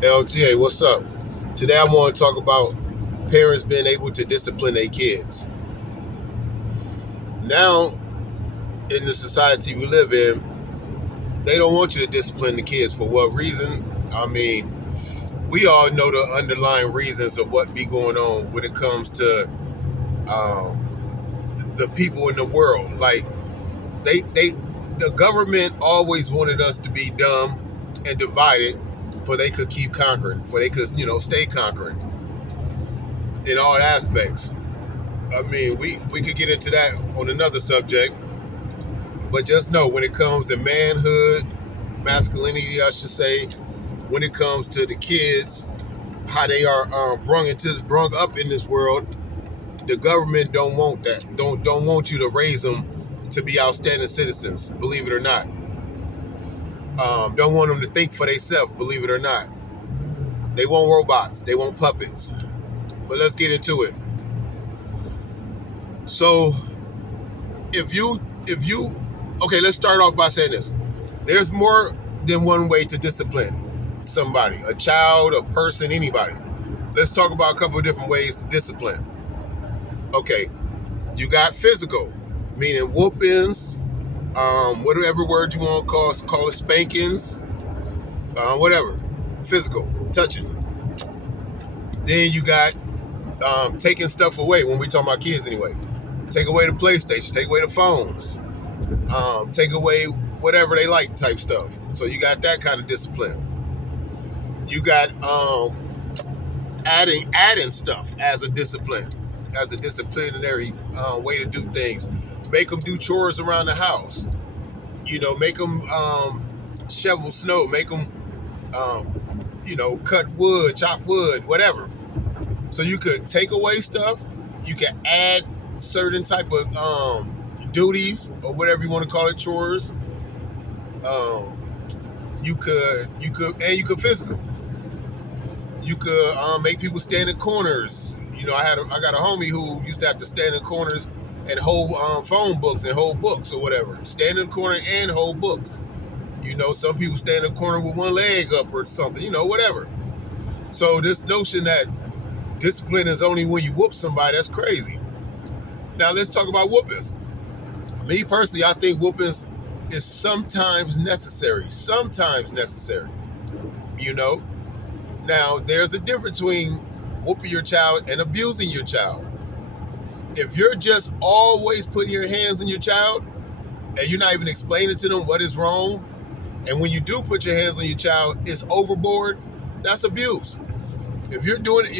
LTA, what's up? Today I want to talk about parents being able to discipline their kids. Now, in the society we live in, they don't want you to discipline the kids. For what reason? I mean, we all know the underlying reasons of what be going on when it comes to the people in the world. Like the government always wanted us to be dumb and divided, for they could keep conquering, for they could stay conquering in all aspects. I mean, we could get into that on another subject, but just know when it comes to manhood, masculinity, I should say, when it comes to the kids, how they are brung up in this world, the government don't want that. Don't want you to raise them to be outstanding citizens. Believe it or not. Don't want them to think for themselves. Believe it or not. They want robots. They want puppets. But let's get into it. So, if you okay, let's start off by saying this. There's more than one way to discipline somebody, a child, a person, anybody. Let's talk about a couple of different ways to discipline. Okay, you got physical, meaning whoopings, whatever word you want to call it, spankings, whatever, physical, touching. Then you got taking stuff away. When we talk about kids, anyway, take away the PlayStation, take away the phones, take away whatever they like type stuff. So you got that kind of discipline. You got adding stuff as a discipline, as a disciplinary way to do things. Make them do chores around the house. Make them shovel snow. Make them cut wood, chop wood, whatever. So you could take away stuff. You can add certain type of duties or whatever you want to call it, chores. You could physical. You could make people stand in corners. I got a homie who used to have to stand in corners and hold phone books and hold books or whatever. Stand in the corner and hold books. Some people stand in the corner with one leg up or something. Whatever. So this notion that discipline is only when you whoop somebody, that's crazy. Now let's talk about whoopings. Me personally, I think whoopings is sometimes necessary. Sometimes necessary. Now there's a difference between whooping your child and abusing your child. If you're just always putting your hands on your child and you're not even explaining to them what is wrong, and when you do put your hands on your child, it's overboard, that's abuse. If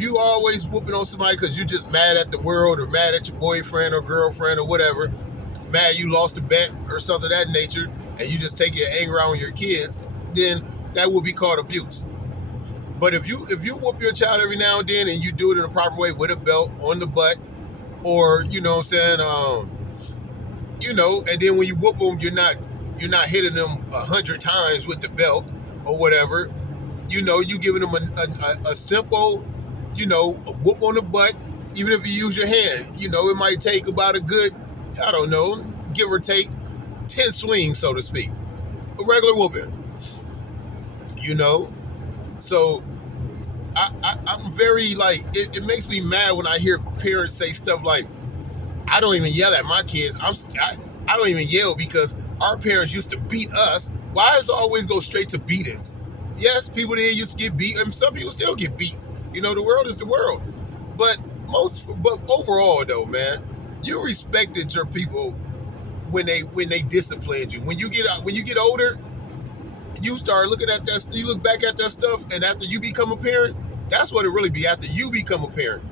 you always whooping on somebody because you're just mad at the world or mad at your boyfriend or girlfriend or whatever, mad you lost a bet or something of that nature, and you just take your anger out on your kids, then that will be called abuse. But if you whoop your child every now and then and you do it in a proper way with a belt on the butt, or and then when you whoop them, you're not hitting them 100 times with the belt or whatever. You giving them a simple, a whoop on the butt. Even if you use your hand, it might take about a good, I don't know, give or take 10 swings, so to speak. A regular whooping. So I'm very it makes me mad when I hear parents say stuff like, I don't even yell at my kids. I don't even yell because our parents used to beat us. Why does it always go straight to beatings? Yes, people there used to get beat, and some people still get beat. The world is the world. But overall though, man, you respected your people when they disciplined you. When you get older, you start looking at that. You look back at that stuff, and after you become a parent, that's what it really be. After you become a parent,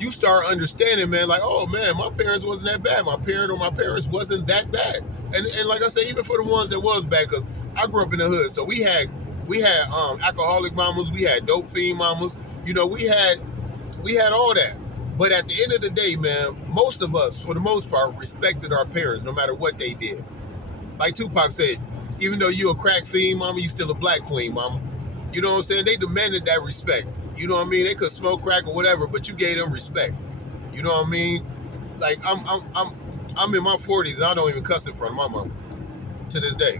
you start understanding, man, like, oh man, my parents wasn't that bad. My parents wasn't that bad. And like I say, even for the ones that was bad, because I grew up in the hood, so we had alcoholic mamas, we had dope fiend mamas. We had all that. But at the end of the day, man, most of us, for the most part, respected our parents no matter what they did. Like Tupac said, even though you a crack fiend, mama, you still a black queen, mama. You know what I'm saying? They demanded that respect. You know what I mean? They could smoke crack or whatever, but you gave them respect. You know what I mean? Like I'm in my 40s and I don't even cuss in front of my mama to this day.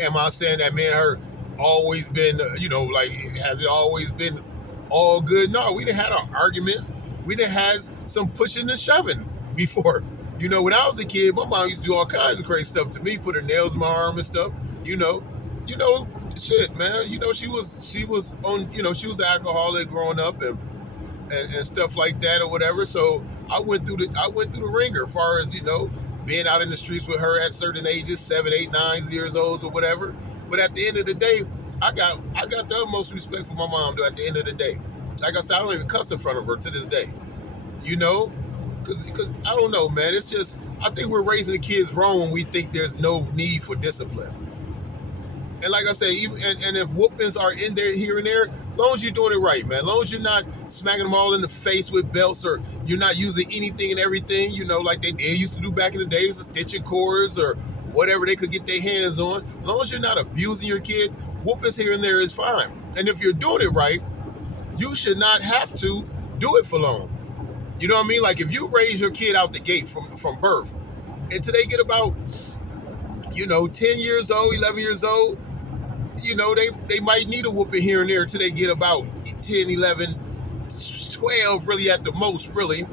Am I saying that me and her always been, like, has it always been all good? No, we done had our arguments. We done had some pushing and shoving before. When I was a kid, my mom used to do all kinds of crazy stuff to me, put her nails in my arm and stuff. You know, you know, shit, man. She was on. She was an alcoholic growing up and stuff like that or whatever. So I went through the ringer as far as being out in the streets with her at certain ages, 7, 8, 9 years old or whatever. But at the end of the day, I got the utmost respect for my mom. Though at the end of the day, like I said, I don't even cuss in front of her to this day. You know, because I don't know, man. It's just I think we're raising the kids wrong when we think there's no need for discipline. And like I say, even and if whoopings are in there here and there, as long as you're doing it right, man. As long as you're not smacking them all in the face with belts or you're not using anything and everything, like they did used to do back in the days, the stitching cords or whatever they could get their hands on. As long as you're not abusing your kid, whoopings here and there is fine. And if you're doing it right, you should not have to do it for long. You know what I mean? Like if you raise your kid out the gate from birth until they get about 10 years old, 11 years old, they might need a whooping here and there until they get about 10, 11, 12, really at the most, really,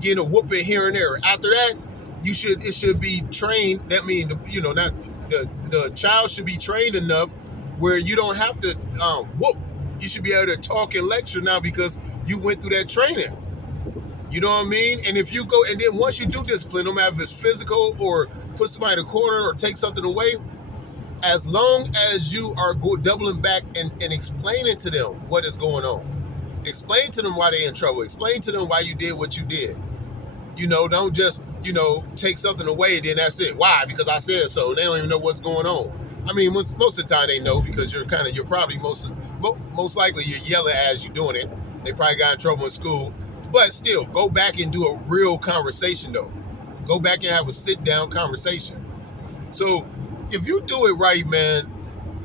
getting a whooping here and there. After that, it should be trained. That means, not the child should be trained enough where you don't have to whoop. You should be able to talk and lecture now because you went through that training. You know what I mean? And if you go, and then once you do discipline, no matter if it's physical or put somebody in a corner or take something away, as long as you are doubling back and explaining to them what is going on. Explain to them why they're in trouble. Explain to them why you did what you did. Don't just, take something away, then that's it. Why? Because I said so. And they don't even know what's going on. I mean, most of the time they know because you're probably most likely you're yelling as you're doing it. They probably got in trouble in school. But still, go back and do a real conversation, though. Go back and have a sit-down conversation. So if you do it right, man,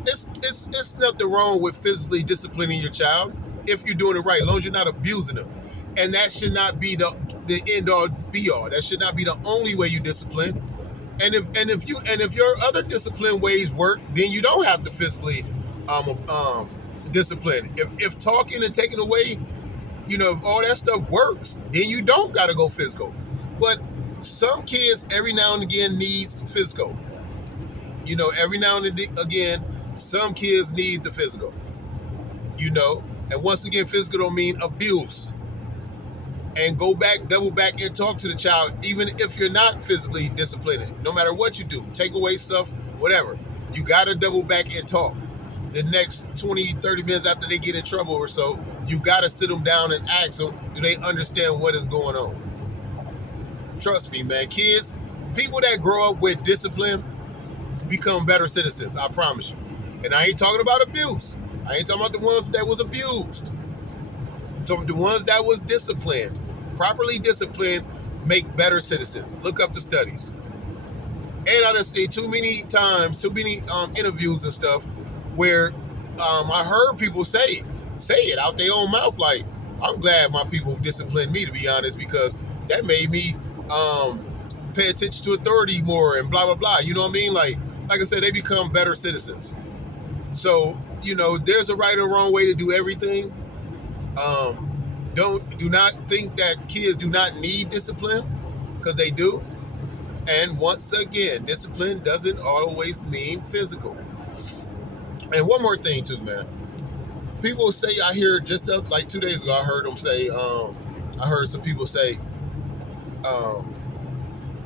it's nothing wrong with physically disciplining your child if you're doing it right, as long as you're not abusing them. And that should not be the end-all, be-all. That should not be the only way you discipline. And if your other discipline ways work, then you don't have to physically discipline. If talking and taking away, if all that stuff works, then you don't got to go physical. But some kids every now and again needs physical. Every now and again, some kids need the physical. And once again, physical don't mean abuse. And double back and talk to the child, even if you're not physically disciplining. No matter what you do, take away stuff, whatever. You got to double back and talk. The next 20, 30 minutes after they get in trouble or so, you got to sit them down and ask them, do they understand what is going on? Trust me, man. Kids, people that grow up with discipline become better citizens, I promise you. And I ain't talking about abuse. I ain't talking about the ones that was abused. I'm talking about the ones that was disciplined. Properly disciplined make better citizens. Look up the studies. And I done seen too many interviews and stuff where I heard people say it out their own mouth, like, I'm glad my people disciplined me, to be honest, because that made me pay attention to authority more and blah, blah, blah. You know what I mean? Like I said, they become better citizens. So, there's a right or wrong way to do everything. Do not think that kids do not need discipline, because they do. And once again, discipline doesn't always mean physical. And one more thing too, man. People say, I hear just like 2 days ago, I heard them say, I heard some people say,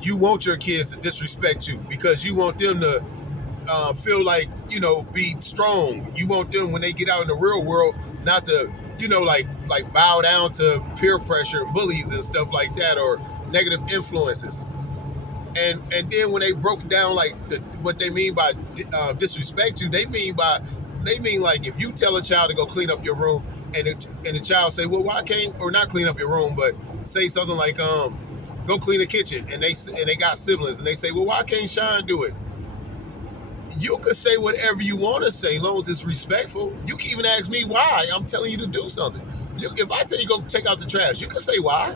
you want your kids to disrespect you because you want them to feel like, be strong. You want them, when they get out in the real world, not to, like bow down to peer pressure and bullies and stuff like that, or negative influences. And then when they broke down like what they mean by disrespect you, they mean like if you tell a child to go clean up your room and the child say, well, why can't, or not clean up your room, but say something like go clean the kitchen, and they got siblings and they say, well, why can't Sean do it? You could say whatever you want to say, as long as it's respectful. You can even ask me why I'm telling you to do something. If I tell you go take out the trash, you can say why.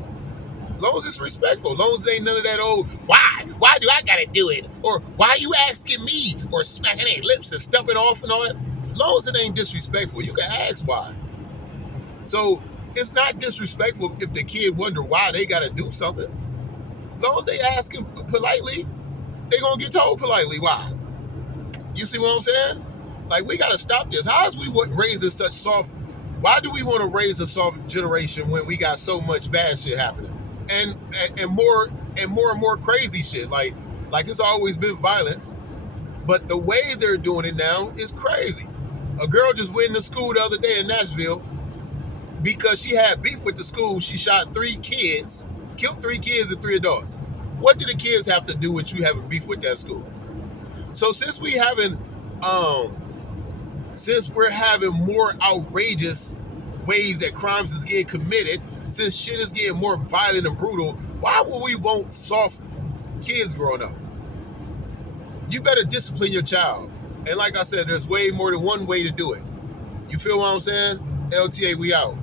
As long as it's respectful, as long as it ain't none of that old, why do I gotta do it? Or why are you asking me? Or smacking their lips and stumping off and all that. long as it ain't disrespectful, you can ask why. So it's not disrespectful if the kid wonder why they got to do something. As long as they ask him politely, they gonna get told politely why. You see what I'm saying? Like, we gotta stop this. How is we raising such soft? Why do we want to raise a soft generation when we got so much bad shit happening, and more crazy shit? Like it's always been violence, but the way they're doing it now is crazy. A girl just went into school the other day in Nashville because she had beef with the school. She shot 3 kids, killed 3 kids and 3 adults. What did the kids have to do with you having beef with that school? So since we're having more outrageous ways that crimes is getting committed, since shit is getting more violent and brutal, why would we want soft kids growing up? You better discipline your child. And like I said, there's way more than one way to do it. You feel what I'm saying? LTA, we out.